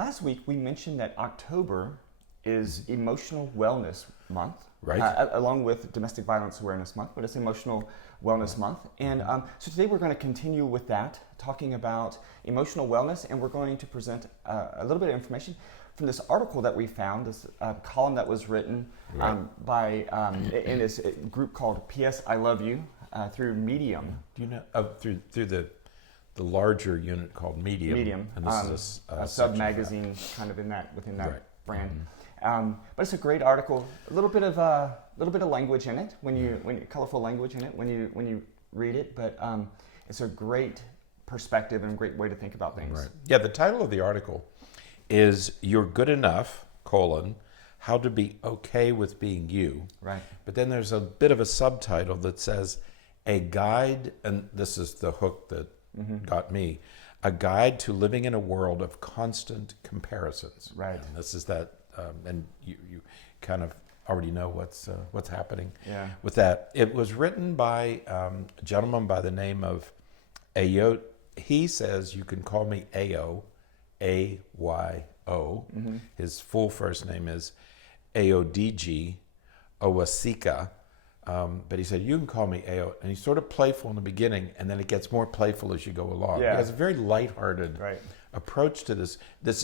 last week we mentioned that October is Emotional Wellness Month, right? Along with Domestic Violence Awareness Month, but it's Emotional Wellness Month. And so today we're going to continue with that, talking about emotional wellness, and we're going to present a little bit of information from this article that we found, this column that was written by in this group called P.S. I Love You through Medium. Do you know through the larger unit called Medium? Medium, and this is a sub magazine kind of within that brand. But it's a great article. A little bit of language in it colorful language in it when you read it. But it's a great perspective and a great way to think about things. Right. Yeah. The title of the article is "You're Good Enough: How to Be Okay with Being You." Right. But then there's a bit of a subtitle that says, "A Guide," and this is the hook that got me. A guide to living in a world of constant comparisons. Right. And this is that, and you kind of already know what's happening with that. It was written by a gentleman by the name of Ayo. He says you can call me Ayo, A-Y-O. His full first name is Aodg Owasika. But he said, you can call me Ao. And he's sort of playful in the beginning, and then it gets more playful as you go along. Yeah. He has a very lighthearted approach to this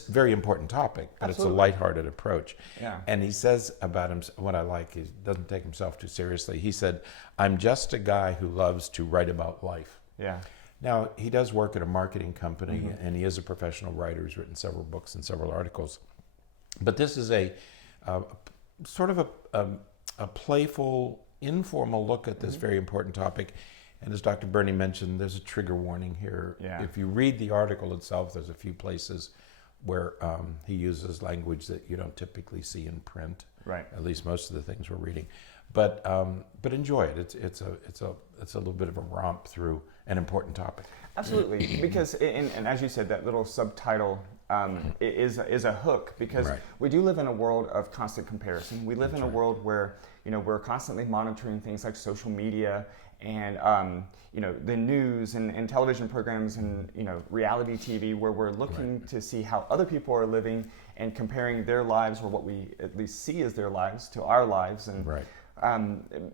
very important topic, but It's a lighthearted approach. Yeah. And he says about him, what I like, he doesn't take himself too seriously. He said, I'm just a guy who loves to write about life. Yeah. Now, he does work at a marketing company, and he is a professional writer. He's written several books and several articles. But this is a sort of a playful, informal look at this very important topic. And as Dr. Berney mentioned, there's a trigger warning here. Yeah. If you read the article itself, there's a few places where he uses language that you don't typically see in print. Right. At least most of the things we're reading. But enjoy it. It's a little bit of a romp through an important topic. Absolutely, because and as you said, that little subtitle is a hook, because we do live in a world of constant comparison. We live in a world where we're constantly monitoring things like social media and the news and television programs and reality TV, where we're looking to see how other people are living and comparing their lives, or what we at least see as their lives, to our lives. And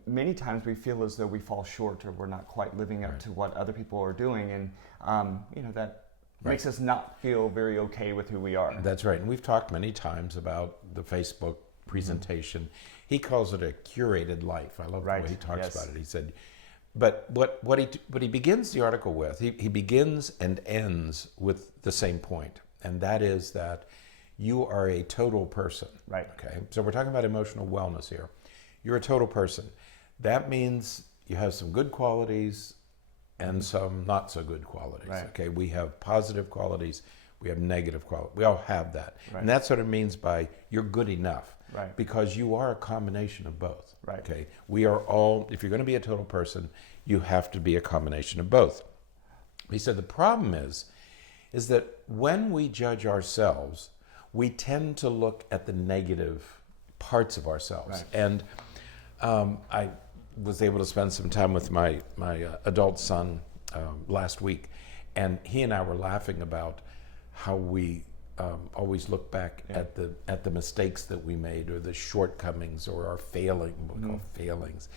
many times we feel as though we fall short, or we're not quite living up to what other people are doing, and that makes us not feel very okay with who we are. That's right, and we've talked many times about the Facebook presentation. He calls it a curated life. I love the way he talks about it. He said, but what he begins the article with, he begins and ends with the same point, and that is that you are a total person. Right. Okay. So we're talking about emotional wellness here. You're a total person. That means you have some good qualities and some not so good qualities. Right. Okay. We have positive qualities. We have negative qualities. We all have that. Right. And that's what it means by you're good enough. Right. Because you are a combination of both. Right. Okay. We are all, if you're going to be a total person, you have to be a combination of both. He said the problem is that when we judge ourselves, we tend to look at the negative parts of ourselves. Right. And I was able to spend some time with my adult son last week, and he and I were laughing about how we always look back at the mistakes that we made, or the shortcomings, or our what we call failings.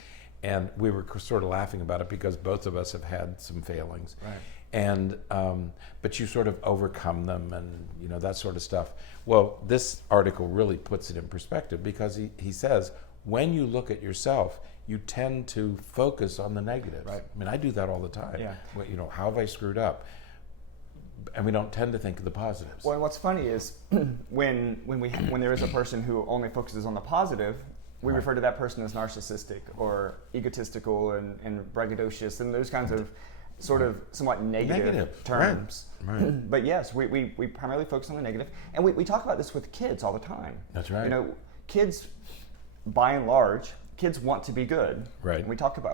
And we were sort of laughing about it because both of us have had some failings. Right. And but you sort of overcome them, and that sort of stuff. Well, this article really puts it in perspective, because he says when you look at yourself, you tend to focus on the negatives. Right. I mean, I do that all the time. Yeah. Well, how have I screwed up? And we don't tend to think of the positives. Well, and what's funny is when there is a person who only focuses on the positive, we refer to that person as narcissistic or egotistical and braggadocious and those kinds of sort of somewhat negative terms. Right. But yes, we primarily focus on the negative. And we talk about this with kids all the time. That's right. Kids, by and large, kids want to be good. Right. And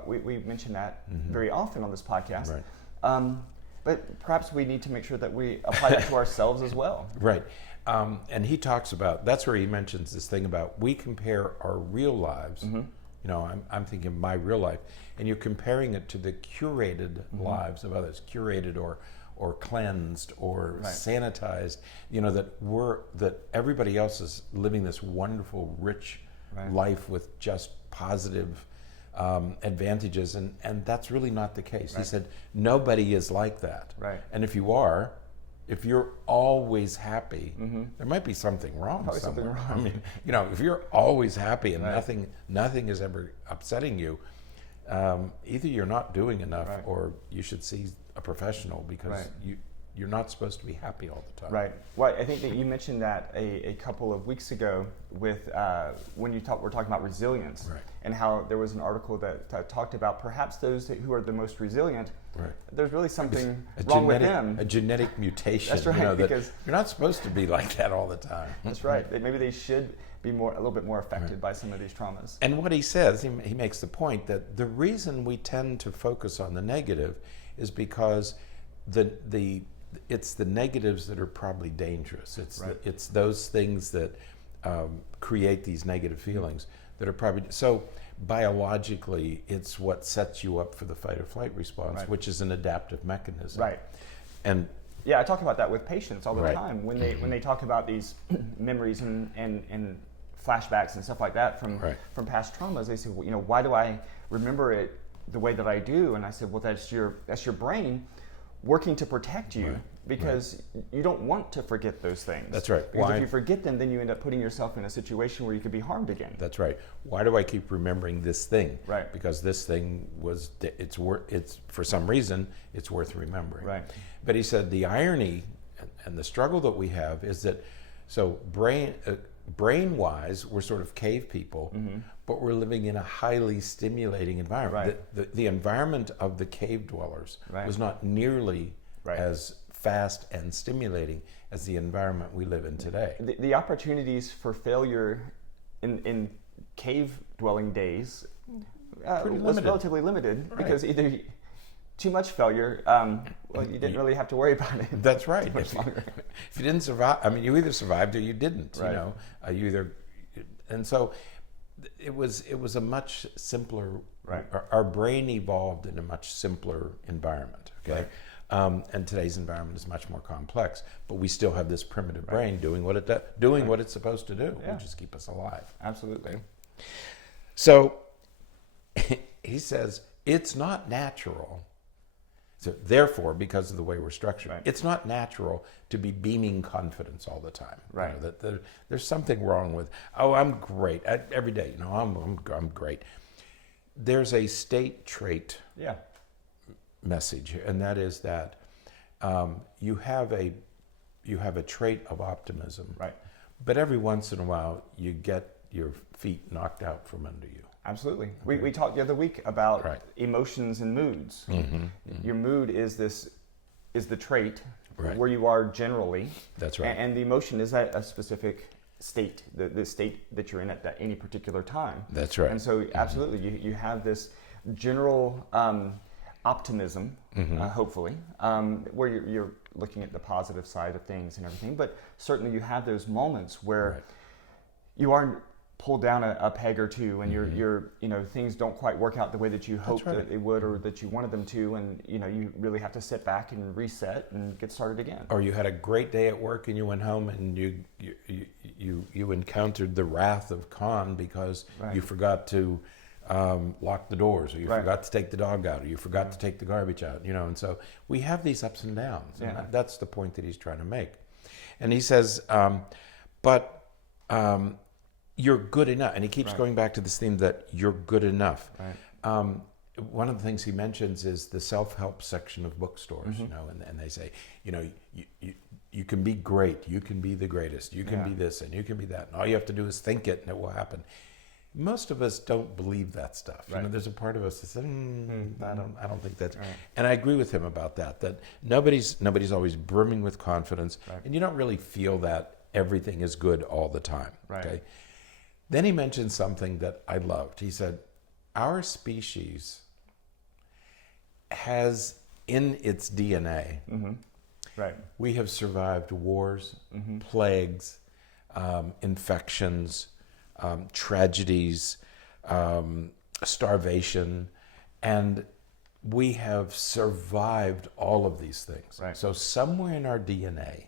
we mention that very often on this podcast. Right. But perhaps we need to make sure that we apply that to ourselves as well. Right. And he talks about, that's where he mentions this thing about we compare our real lives. I'm thinking of my real life, and you're comparing it to the curated lives of others, curated or or cleansed or Right. sanitized, that everybody else is living this wonderful, rich Right. life with just positive advantages, and that's really not the case. Right. He said nobody is like that. Right. And if you're always happy, there might be something wrong Probably something somewhere. wrong. I mean, if you're always happy and Right. nothing is ever upsetting you, either you're not doing enough, Right. or you should see a professional, because Right. you're not supposed to be happy all the time. Right. Well, I think that you mentioned that a couple of weeks ago with when we're talking about resilience, Right. and how there was an article that talked about perhaps those who are the most resilient. Right. There's really something wrong with them. A genetic mutation. That's right, that because you're not supposed to be like that all the time. That's right. Maybe they should be a little bit more affected by some of these traumas. And what he says, he makes the point that the reason we tend to focus on the negative is because it's the negatives that are probably dangerous. It's those things that create these negative feelings that are probably so. Biologically, it's what sets you up for the fight or flight response, Right. which is an adaptive mechanism. Right. And yeah, I talk about that with patients all the Right. time when they talk about these memories and flashbacks and stuff like that from past traumas. They say, well, why do I remember it the way that I do? And I said, well, that's your brain working to protect you, because you don't want to forget those things. That's right. Because if you forget them, then you end up putting yourself in a situation where you could be harmed again. That's right. Why do I keep remembering this thing? Right. Because this thing it's for some reason it's worth remembering. Right. But he said the irony and the struggle that we have is that brain-wise we're sort of cave people, but we're living in a highly stimulating environment. Right. The environment of the cave dwellers Right. was not nearly Right. as fast and stimulating as the environment we live in today. The opportunities for failure in cave dwelling days was limited. relatively limited, Right. because either too much failure, you didn't really have to worry about it. That's right. much longer. If you didn't survive, you either survived or you didn't. Right. And so it was a much simpler. Right. Our brain evolved in a much simpler environment. Okay. Right. And today's environment is much more complex, but we still have this primitive brain doing what what it's supposed to do, which is keep us alive. Absolutely. So he says it's not natural. So therefore, because of the way we're structured, Right. it's not natural to be beaming confidence all the time. Right. That there's something wrong with, I'm great every day. I'm great. There's a state trait Yeah. message, and that is that you have a trait of optimism. Right. But every once in a while, you get your feet knocked out from under you. Absolutely. We talked the other week about Right. emotions and moods. Your mood is the trait Right. where you are generally. That's right. And the emotion is at a specific state, the state that you're in at any particular time. That's right. And so absolutely, you have this general optimism, hopefully, where you're looking at the positive side of things and everything. But certainly you have those moments where Right. you are pulled down a peg or two, and you're things don't quite work out the way that you hoped right. that they would, or that you wanted them to, and you really have to sit back and reset and get started again. Or you had a great day at work and you went home and you encountered the wrath of Khan because Right. you forgot to lock the doors, or you Right. forgot to take the dog out, or you forgot to take the garbage out. And so we have these ups and downs, and Yeah. that's the point that he's trying to make. And he says, you're good enough. And he keeps Right. going back to this theme that you're good enough. Right. One of the things he mentions is the self-help section of bookstores, and they say, you can be great, you can be the greatest, you can Yeah. be this and you can be that. And all you have to do is think it and it will happen. Most of us don't believe that stuff. Right. There's a part of us that says, I don't think that's, Right. and I agree with him about that nobody's always brimming with confidence, Right. and you don't really feel that everything is good all the time. Right. Okay. Then he mentioned something that I loved. He said, our species has in its DNA, Right. we have survived wars, plagues, infections, tragedies, starvation, and we have survived all of these things. Right. So somewhere in our DNA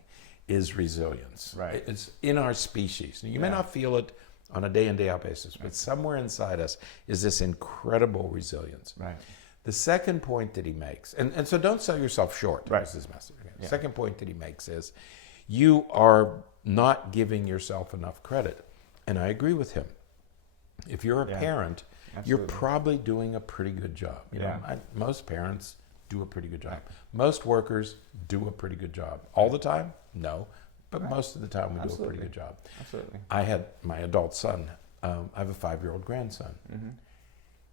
is resilience. Right. It's in our species. You may not feel it on a day in, day out basis, but somewhere inside us is this incredible resilience. Right. The second point that he makes, and so don't sell yourself short. Right. Is his message. The second point that he makes is you are not giving yourself enough credit. And I agree with him. If you're a parent, you're probably doing a pretty good job. You know, most parents do a pretty good job. Most workers do a pretty good job. All the time? No. But most of the time we do a pretty good job. Absolutely. I had my adult son. I have a 5-year-old grandson. Mm-hmm.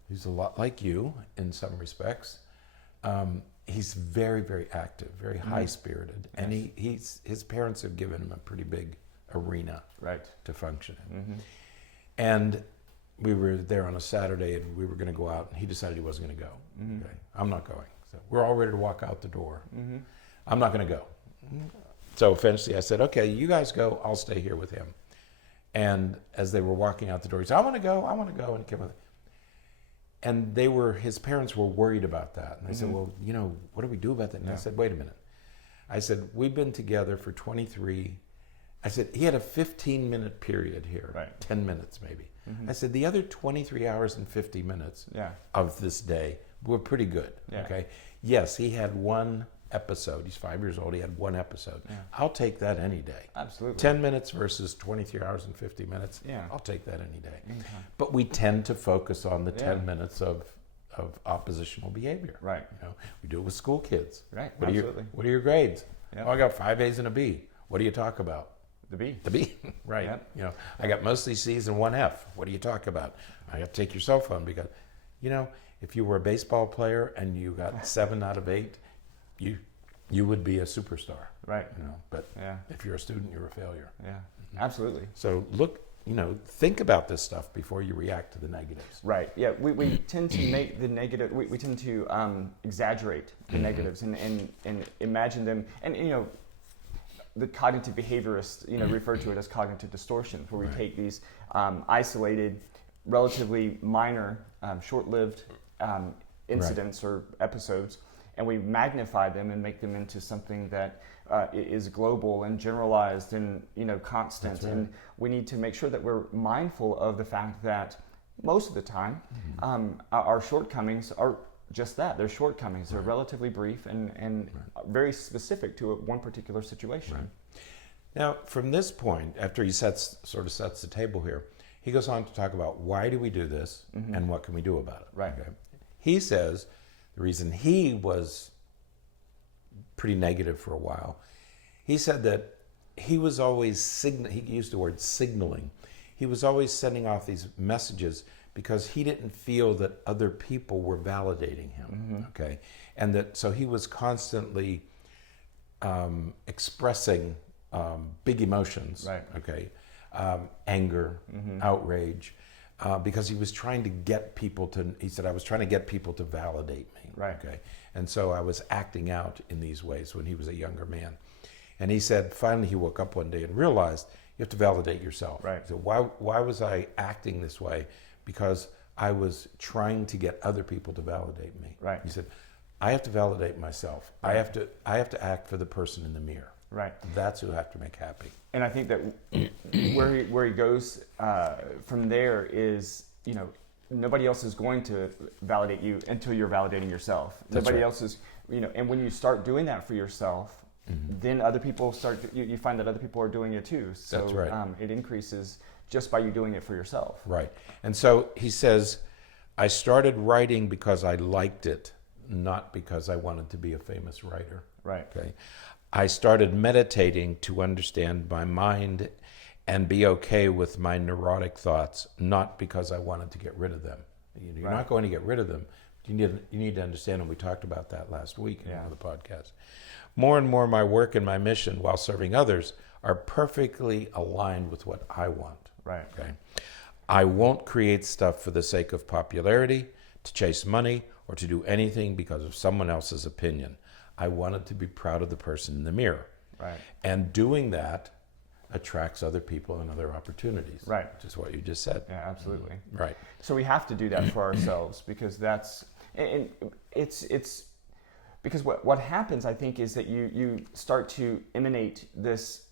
He's a lot like you in some respects. He's very, very active, very high-spirited. Yes. And his parents have given him a pretty big arena to function in. Mm-hmm. And we were there on a Saturday and we were going to go out and he decided he wasn't going to go. Mm-hmm. Okay, I'm not going. So we're all ready to walk out the door. Mm-hmm. I'm not going to go. So eventually I said, okay, you guys go, I'll stay here with him. And as they were walking out the door, he said, I want to go, and he came with. And his parents were worried about that. And I said, well, you know, what do we do about that? And I said, wait a minute. I said, we've been together for 23. I said, he had a 15-minute period here, 10 minutes maybe. Mm-hmm. I said, the other 23 hours and 50 minutes of this day were pretty good, okay? Yes, he had one episode. He's 5 years old. He had one episode. Yeah. I'll take that any day. Absolutely. 10 minutes versus 23 hours and 50 minutes. Yeah. I'll take that any day. Okay. But we tend to focus on the 10 minutes of oppositional behavior. Right. You know, we do it with school kids. Right. What Absolutely. What are your grades? Yep. Oh, I got 5 A's and a B. What do you talk about? The B. The B. Right. Yep. You know, I got mostly C's and 1 F. What do you talk about? I have to take your cell phone because, you know, if you were a baseball player and you got 7 out of 8, you would be a superstar. Right. You know, but if you're a student, you're a failure. Yeah. Absolutely. So think about this stuff before you react to the negatives. Right. Yeah. We tend to make the negative. We tend to exaggerate the negatives and imagine them. And you know, the cognitive behaviorists refer to it as cognitive distortion, where we take these isolated, relatively minor, short-lived incidents or episodes, and we magnify them and make them into something that is global and generalized and constant. And we need to make sure that we're mindful of the fact that most of the time our shortcomings are just that. They're shortcomings. They're relatively brief and very specific to one particular situation. Right. Now, from this point, after he sets the table here, he goes on to talk about why do we do this and what can we do about it. Right. Okay? He says the reason he was pretty negative for a while, he said that he was always he used the word signaling. He was always sending off these messages because he didn't feel that other people were validating him, okay? And that, so he was constantly expressing big emotions, okay? Anger, outrage, because he was trying to get people to, he said, I was trying to get people to validate me, okay? And so I was acting out in these ways when he was a younger man. And he said, finally he woke up one day and realized you have to validate yourself. Right. So why was I acting this way? Because I was trying to get other people to validate me. Right. He said, I have to validate myself. Right. I have to act for the person in the mirror. Right. That's who I have to make happy. And I think that where he goes from there is, nobody else is going to validate you until you're validating yourself. That's nobody right. else is, and when you start doing that for yourself, then other people you find that other people are doing it too. So that's right. It increases just by you doing it for yourself. Right. And so he says, I started writing because I liked it, not because I wanted to be a famous writer. Right. Okay. I started meditating to understand my mind and be okay with my neurotic thoughts, not because I wanted to get rid of them. You're not going to get rid of them. You need to understand, and we talked about that last week in one of the podcasts. More and more my work and my mission while serving others are perfectly aligned with what I want. Right. Okay. I won't create stuff for the sake of popularity, to chase money, or to do anything because of someone else's opinion. I wanted to be proud of the person in the mirror. Right. And doing that attracts other people and other opportunities. Right. Which is what you just said. Yeah, absolutely. Right. So we have to do that for ourselves because that's And it's because what happens, I think, is that you start to emanate this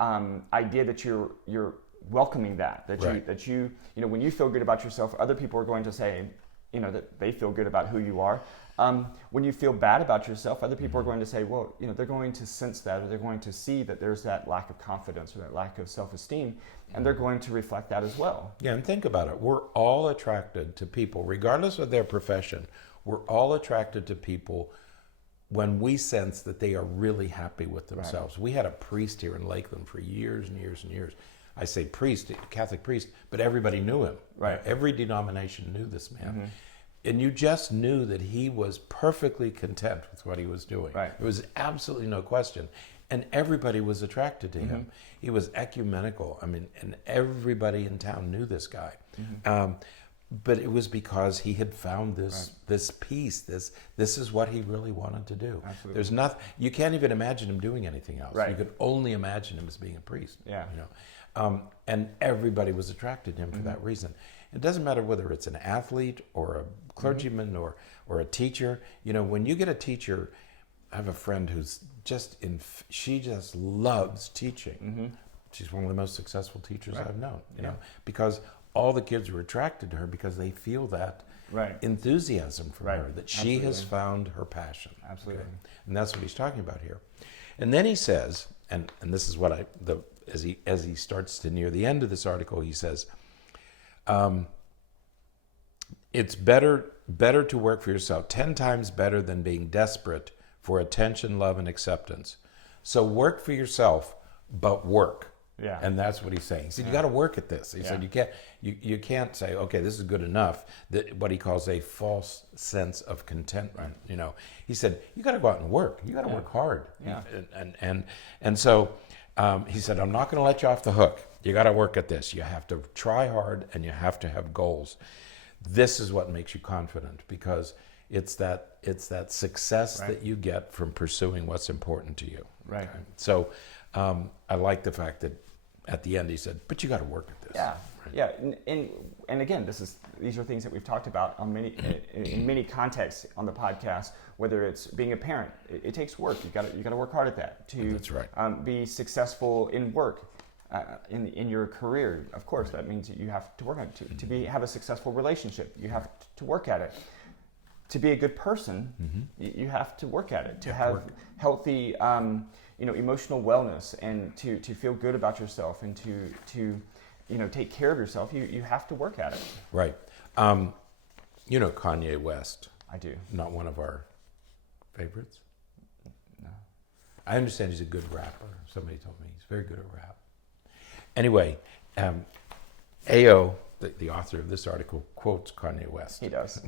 idea that you're welcoming that you when you feel good about yourself, other people are going to say, that they feel good about who you are. When you feel bad about yourself, other people are going to say, well, they're going to sense that, or they're going to see that there's that lack of confidence or that lack of self-esteem, and they're going to reflect that as well. Yeah, and think about it. We're all attracted to people, regardless of their profession. We're all attracted to people when we sense that they are really happy with themselves. Right. We had a priest here in Lakeland for years and years and years. I say priest, Catholic priest, but everybody knew him. Right. Every denomination knew this man. Mm-hmm. And you just knew that he was perfectly content with what he was doing. Right. There was absolutely no question. And everybody was attracted to him. He was ecumenical. I mean, and everybody in town knew this guy. But it was because he had found this peace. This is what he really wanted to do. Absolutely. There's nothing. You can't even imagine him doing anything else. Right. You could only imagine him as being a priest. Yeah. And everybody was attracted to him for that reason. It doesn't matter whether it's an athlete or a clergyman or a teacher. When you get a teacher, I have a friend who's she just loves teaching. She's one of the most successful teachers I've known. Because all the kids were attracted to her because they feel that enthusiasm from her, that she has found her passion. Absolutely. Okay? And that's what he's talking about here. And then he says, and this is what as he starts to near the end of this article, he says, it's better to work for yourself, 10 times better than being desperate for attention, love, and acceptance. So work for yourself, but work. Yeah. And that's what he's saying. He said, you got to work at this. He said, you can't say, okay, this is good enough. That what he calls a false sense of contentment. He said, you got to go out and work. You got to work hard. Yeah. And so he said, I'm not going to let you off the hook. You got to work at this. You have to try hard, and you have to have goals. This is what makes you confident, because it's that success that you get from pursuing what's important to you. Right. Okay? So I like the fact that at the end he said, but you got to work at this. Yeah. Right? Yeah. And again, these are things that we've talked about on in many contexts on the podcast. Whether it's being a parent, it takes work. You got to work hard at that to That's right. Be successful in work. In your career, of course, that means you have to work on it. To have a successful relationship, you have to work at it. To be a good person, you have to work at it. To have healthy, emotional wellness, and to feel good about yourself, and to take care of yourself, you have to work at it. Right. Kanye West. I do. Not one of our favorites. No. I understand he's a good rapper. Somebody told me he's very good at rap. Anyway, A.O., the author of this article, quotes Kanye West. He does.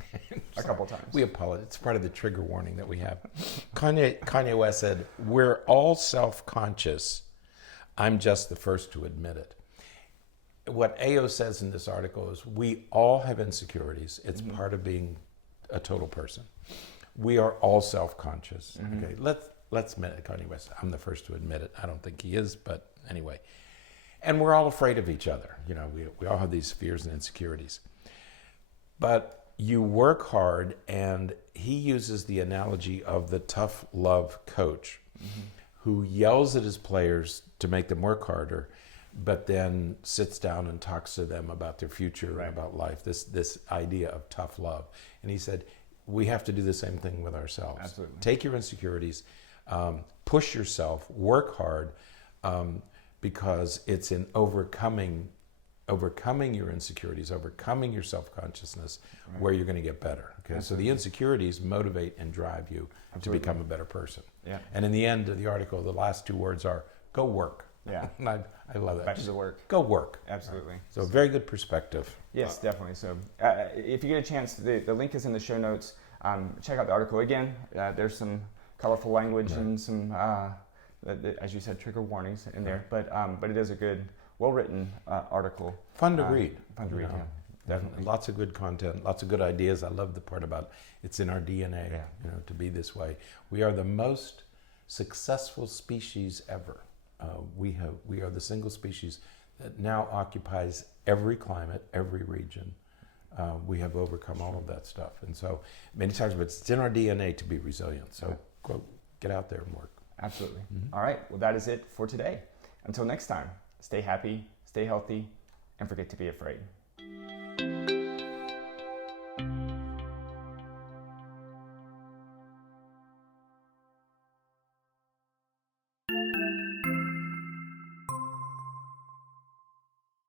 A couple times. We apologize. It's part of the trigger warning that we have. Kanye West said, "We're all self-conscious. I'm just the first to admit it." What A.O. says in this article is we all have insecurities. It's part of being a total person. We are all self-conscious. Okay, let's admit it, Kanye West. I'm the first to admit it. I don't think he is, but anyway. And we're all afraid of each other. We all have these fears and insecurities. But you work hard, and he uses the analogy of the tough love coach who yells at his players to make them work harder, but then sits down and talks to them about their future and about life, this idea of tough love. And he said, we have to do the same thing with ourselves. Absolutely. Take your insecurities, push yourself, work hard, because it's in overcoming your insecurities, overcoming your self-consciousness, where you're going to get better. Okay, so the insecurities motivate and drive you to become a better person. Yeah. And in the end of the article, the last two words are, go work. Yeah. And I love that. Back to the work. Go work. Absolutely. So a very good perspective. Yes, definitely. So if you get a chance, the link is in the show notes. Check out the article again. There's some colorful language and some, as you said, trigger warnings in there. But it is a good, well-written article. Fun to read. Fun to read, yeah. Definitely. Lots of good content, lots of good ideas. I love the part about it's in our DNA, to be this way. We are the most successful species ever. We are the single species that now occupies every climate, every region, we have overcome all of that stuff. And so many times, but it's in our DNA to be resilient. So go get out there and work. Absolutely. All right. Well, that is it for today. Until next time, stay happy, stay healthy, and forget to be afraid.